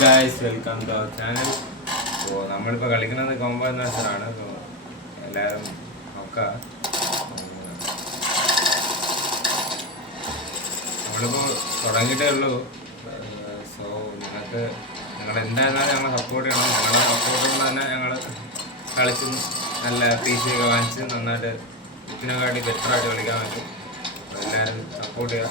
Guys welcome to our channel. അപ്പോൾ നമ്മളിപ്പോൾ കളിക്കുന്നത് കോംബോ ആണ്. അപ്പോൾ എല്ലാവരും നോക്കാം. നമ്മളിപ്പോൾ തുടങ്ങിയിട്ടേ ഉള്ളൂ. സോ നിങ്ങൾ എന്തായിരുന്നാലും ഞങ്ങളെ സപ്പോർട്ട് ചെയ്യണം. ഞങ്ങളെ സപ്പോർട്ട് കൊണ്ട് തന്നെ ഞങ്ങൾ കളിച്ച് നല്ല PC ഒക്കെ വാങ്ങിച്ച് നന്നായിട്ട് ഇതിനെക്കാട്ടി ബെറ്ററായിട്ട് കളിക്കാൻ പറ്റും. അപ്പോൾ എല്ലാവരും സപ്പോർട്ട് ചെയ്യുക.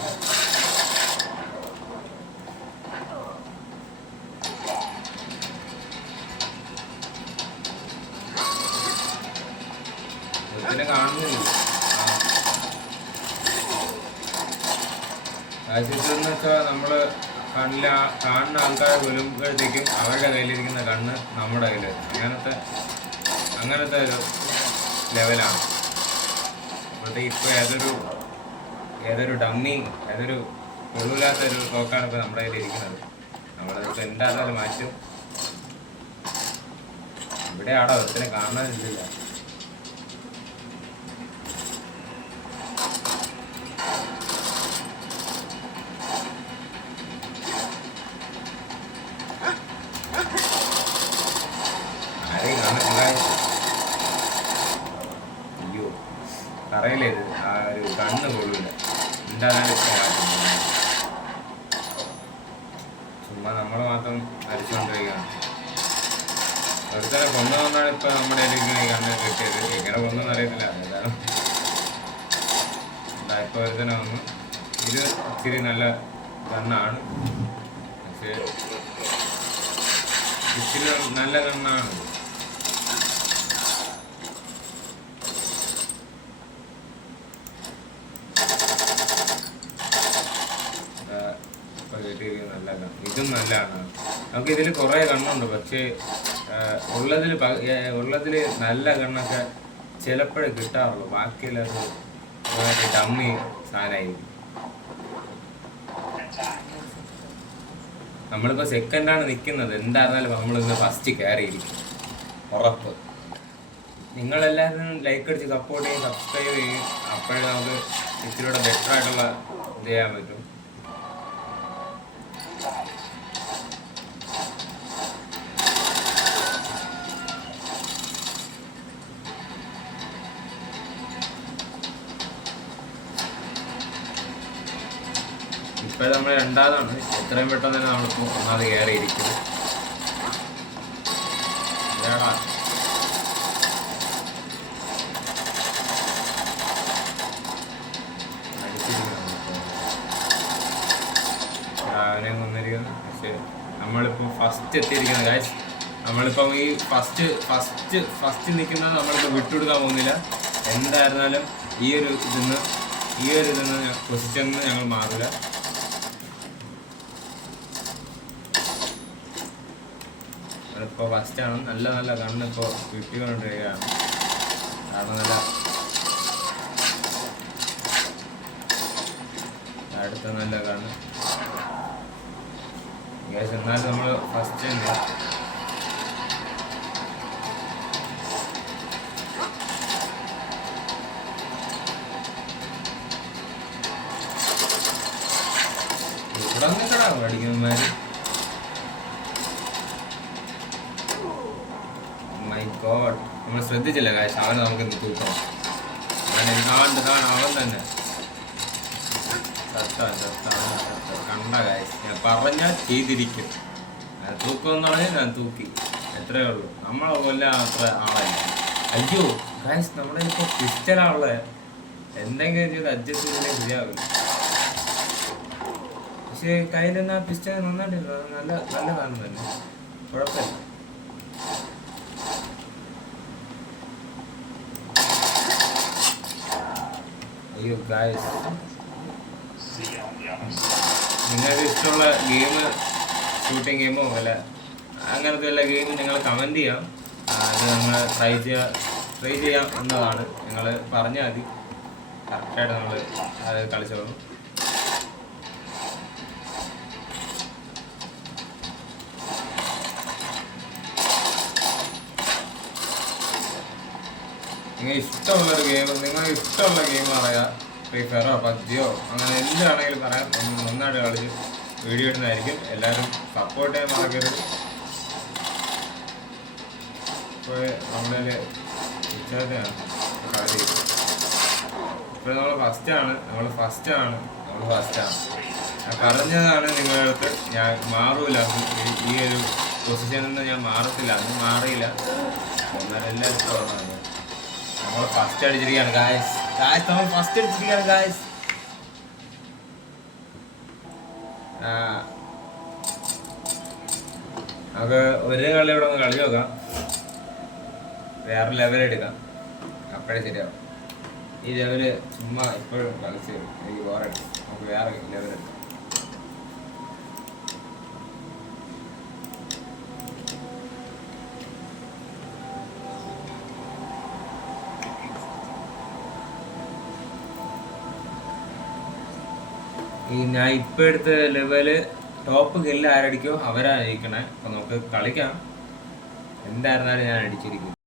ഇതിനെ കാണുന്നില്ല. ആശുപത്രിന്ന് വെച്ചാൽ നമ്മൾ കാണുന്ന ആൾക്കാരെ കൊല്ലുമ്പോഴത്തേക്കും അവരുടെ കയ്യിലിരിക്കുന്ന കണ്ണ് നമ്മുടെ കയ്യിൽ അങ്ങനത്തെ ഒരു ലെവലാണ്. അപ്പോഴത്തേക്ക് ഇപ്പോൾ ഏതൊരു ഡമ്മി ഏതൊരു കൊള്ളൂലാത്തൊരു തോക്കാണ് ഇപ്പോൾ നമ്മുടെ കയ്യിൽ ഇരിക്കുന്നത്. നമ്മളിപ്പോൾ എന്തായാലും മാറ്റും. ഇവിടെ ആടോ ഇതിനെ കാണാനില്ല. അയ്യോ പറയലേത് ആ ഒരു കണ്ണ് കൊള്ളൂല. എന്തായാലും ചുമ്മാ നമ്മൾ മാത്രം മരിച്ചുകൊണ്ടിരിക്കുകയാണ്. ഒരുത്തനെ കൊന്നതാണ് ഇപ്പൊ നമ്മുടെ ഈ കണ്ണ് കിട്ടിയത്. എങ്ങനെ കൊന്നെന്ന് അറിയത്തില്ല. ഏതാണ് ഇപ്പൊ ഒരുത്തനെ വന്നു. ഇത് ഇച്ചിരി നല്ല കണ്ണാണ്, പക്ഷേ ഇച്ചിരി നല്ല കണ്ണാണ്. നല്ല ഇതും നല്ലതാണ്. നമുക്ക് ഇതിൽ കുറേ കണ്ണുണ്ട്, പക്ഷേ ഉള്ളതിൽ നല്ല കണ്ണൊക്കെ ചിലപ്പോഴേ കിട്ടാറുള്ളൂ. ബാക്കിയുള്ളത് ഡമ്മി സാധനമായിരിക്കും. നമ്മളിപ്പോൾ സെക്കൻഡാണ് നിൽക്കുന്നത്. എന്തായിരുന്നാലും നമ്മളിന്ന് ഫസ്റ്റ് കയറിയിരിക്കും ഉറപ്പ്. നിങ്ങളെല്ലാവരും ലൈക്ക് അടിച്ച് സപ്പോർട്ട് ചെയ്യും, സബ്സ്ക്രൈബ് ചെയ്യും. അപ്പോഴേ നമുക്ക് ഇച്ചിരിയുടെ ബെറ്റർ ആയിട്ടുള്ള ഇത് ചെയ്യാൻ പറ്റും. ഇപ്പോൾ നമ്മൾ രണ്ടാമതാണ്. എത്രയും പെട്ടെന്ന് തന്നെ നമ്മളിപ്പോൾ ഒന്നാമത് കയറിയിരിക്കും. രാവിലെ വന്നിരിക്കുന്നു. പക്ഷേ നമ്മളിപ്പോൾ ഫസ്റ്റ് എത്തിയിരിക്കുന്നത് ഗൈസ്. നമ്മളിപ്പം ഈ ഫസ്റ്റ് നിൽക്കുന്നത് നമ്മളിപ്പോൾ വിട്ടുകൊടുക്കാൻ പോകുന്നില്ല. എന്തായിരുന്നാലും ഈ ഒരു ഇതിന്ന് പൊസിഷനിൽ നിന്ന് ഞങ്ങൾ മാറില്ല. ഇപ്പോൾ ഫസ്റ്റാണ്. നല്ല കണ്ണിപ്പോൾ കിട്ടിക്കൊണ്ടിരിക്കുകയാണ്. കാരണം നല്ല അടുത്ത നല്ല കണ്ണ് ഗ്യാസ്. എന്നാലും നമ്മൾ ഫസ്റ്റ് തന്നെ ഇവിടെ നിൽക്കടാ പഠിക്കുന്നമാര്. മൈ ഗോഡ്, നമ്മൾ ശ്രദ്ധിച്ചില്ല കാശ്. അവനെ നമുക്ക് തൂക്കണം. അവൻ തന്നെ കണ്ട കാശ്. ഞാൻ പറഞ്ഞാൽ ചെയ്തിരിക്കും. തൂക്കം എന്ന് പറഞ്ഞാൽ ഞാൻ തൂക്കി. എത്രയേ ഉള്ളൂ. നമ്മളെ കൊല്ലാൻ അത്ര ആളല്ല. അയ്യോ കാശ്, നമ്മുടെ ഇപ്പോൾ പിസ്റ്റലാണുള്ളത്. എന്തെങ്കിലും ചെയ്ത് അഡ്ജസ്റ്റ് ചെയ്തേ ശരിയാവില്ല. പക്ഷേ കയ്യിൽ നിന്ന് ആ പിസ്റ്റൽ നന്നായിട്ടില്ല. നല്ലതാണ് തന്നെ, കുഴപ്പമില്ല. അയ്യോ ഗായ്സ്, നിങ്ങൾക്ക് ഇഷ്ടമുള്ള ഗെയിം, ഷൂട്ടിംഗ് ഗെയിമോ അല്ല അങ്ങനത്തെ വല്ല ഗെയിമും നിങ്ങൾ കമൻറ്റ് ചെയ്യാം. അത് നമ്മൾ ട്രൈ ചെയ്യാം എന്നതാണ്. നിങ്ങൾ പറഞ്ഞാൽ മതി. കറക്റ്റായിട്ട് നമ്മൾ അത് കളിച്ചോളും. നിങ്ങൾ ഇഷ്ടമുള്ളൊരു ഗെയിം, പറയാം. ഫ്രീ ഫയറോ പബ്ജിയോ അങ്ങനെ എന്താണെങ്കിലും പറയാം. നന്നായിട്ട് കളിച്ച് വീഡിയോ ഇടുന്നതായിരിക്കും. എല്ലാവരും സപ്പോർട്ട് ചെയ്യാൻ മറക്കരുത്. ഇപ്പോൾ നമ്മളെ ഉച്ചയാണ് കളി. ഇപ്പോൾ നമ്മൾ ഫസ്റ്റാണ്. ഞാൻ പറഞ്ഞതാണ് നിങ്ങളുടെ അടുത്ത്, ഞാൻ മാറൂല, ഈ ഒരു പൊസിഷനിൽ നിന്ന് ഞാൻ മാറത്തില്ല, അന്ന് മാറിയില്ല. എന്നാലും എല്ലാവർക്കും പറഞ്ഞത് നമ്മൾ ഫസ്റ്റ് അടിച്ചിരിക്കുകയാണ് ഗായ്സ്. നമ്മൾ ഫസ്റ്റ് അടിച്ചിരിക്കുകയാണ് ഗായ്സ്. നമുക്ക് ഒരു കളി ഇവിടെ ഒന്ന് കളി നോക്കാം, വേറെ ലെവൽ എടുക്കാം, അപ്പോഴേ ശരിയാവും. ഈ ലെവല് ചുമ്മാ ഇപ്പോഴും കളിച്ച് എനിക്ക് ബോറടി. നമുക്ക് വേറെ ലെവൽ എടുക്കാം. ഈ ഞാൻ ഇപ്പം എടുത്ത ലെവല് ടോപ്പ് കില്ല് ആരടിക്കോ അവരാ ജയിക്കണേ. അപ്പം നമുക്ക് കളിക്കാം. എന്തായിരുന്നാലും ഞാൻ അടിച്ചിരിക്കും.